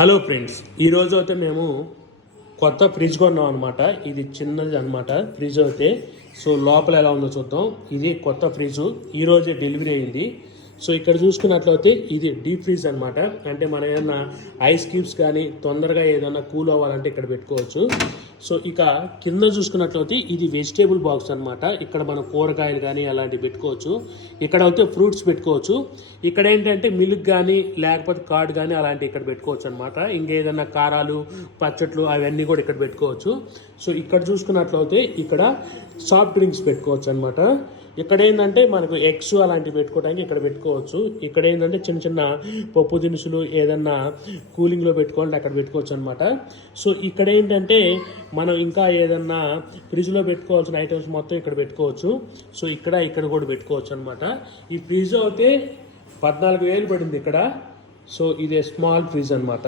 Hello friends, ఈరోజు అయితే మేము కొత్త ఫ్రిడ్జ్ కొన్నాం అనమాట. ఇది చిన్నది అనమాట ఫ్రిడ్జ్ అయితే. సో లోపల ఎలా ఉందో చూద్దాం. ఇది కొత్త ఫ్రిడ్జ్, ఈరోజే డెలివరీ అయింది. సో ఇక్కడ చూసుకున్నట్లయితే ఇది డీప్ ఫ్రీజ్ అనమాట. అంటే మనం ఏదైనా ఐస్ క్యూబ్స్ కానీ తొందరగా ఏదైనా కూల్ అవ్వాలంటే ఇక్కడ పెట్టుకోవచ్చు. సో ఇక కింద చూసుకున్నట్లయితే ఇది వెజిటేబుల్ బాక్స్ అనమాట. ఇక్కడ మనం కూరగాయలు కానీ అలాంటివి పెట్టుకోవచ్చు. ఇక్కడ అయితే ఫ్రూట్స్ పెట్టుకోవచ్చు. ఇక్కడ ఏంటంటే మిల్క్ కానీ లేకపోతే కార్డ్ కానీ అలాంటివి ఇక్కడ పెట్టుకోవచ్చు అనమాట. ఇంకేదైనా కారాలు పచ్చట్లు అవన్నీ కూడా ఇక్కడ పెట్టుకోవచ్చు. సో ఇక్కడ చూసుకున్నట్లయితే ఇక్కడ సాఫ్ట్ డ్రింక్స్ పెట్టుకోవచ్చు అనమాట. ఇక్కడ ఏంటంటే మనకు ఎగ్స్ అలాంటివి పెట్టుకోవడానికి ఇక్కడ పెట్టుకోవచ్చు. ఇక్కడ ఏంటంటే చిన్న చిన్న పప్పు దినుసులు ఏదన్నా కూలింగ్లో పెట్టుకోవాలంటే అక్కడ పెట్టుకోవచ్చు అనమాట. సో ఇక్కడ ఏంటంటే మనం ఇంకా ఏదన్నా ఫ్రిడ్జ్లో పెట్టుకోవాల్సిన ఐటమ్స్ మొత్తం ఇక్కడ పెట్టుకోవచ్చు. సో ఇక్కడ కూడా పెట్టుకోవచ్చు అనమాట. ఈ ఫ్రిడ్జ్ అయితే 14,000 పడింది ఇక్కడ. సో ఇది స్మాల్ ఫ్రిడ్జ్ అనమాట.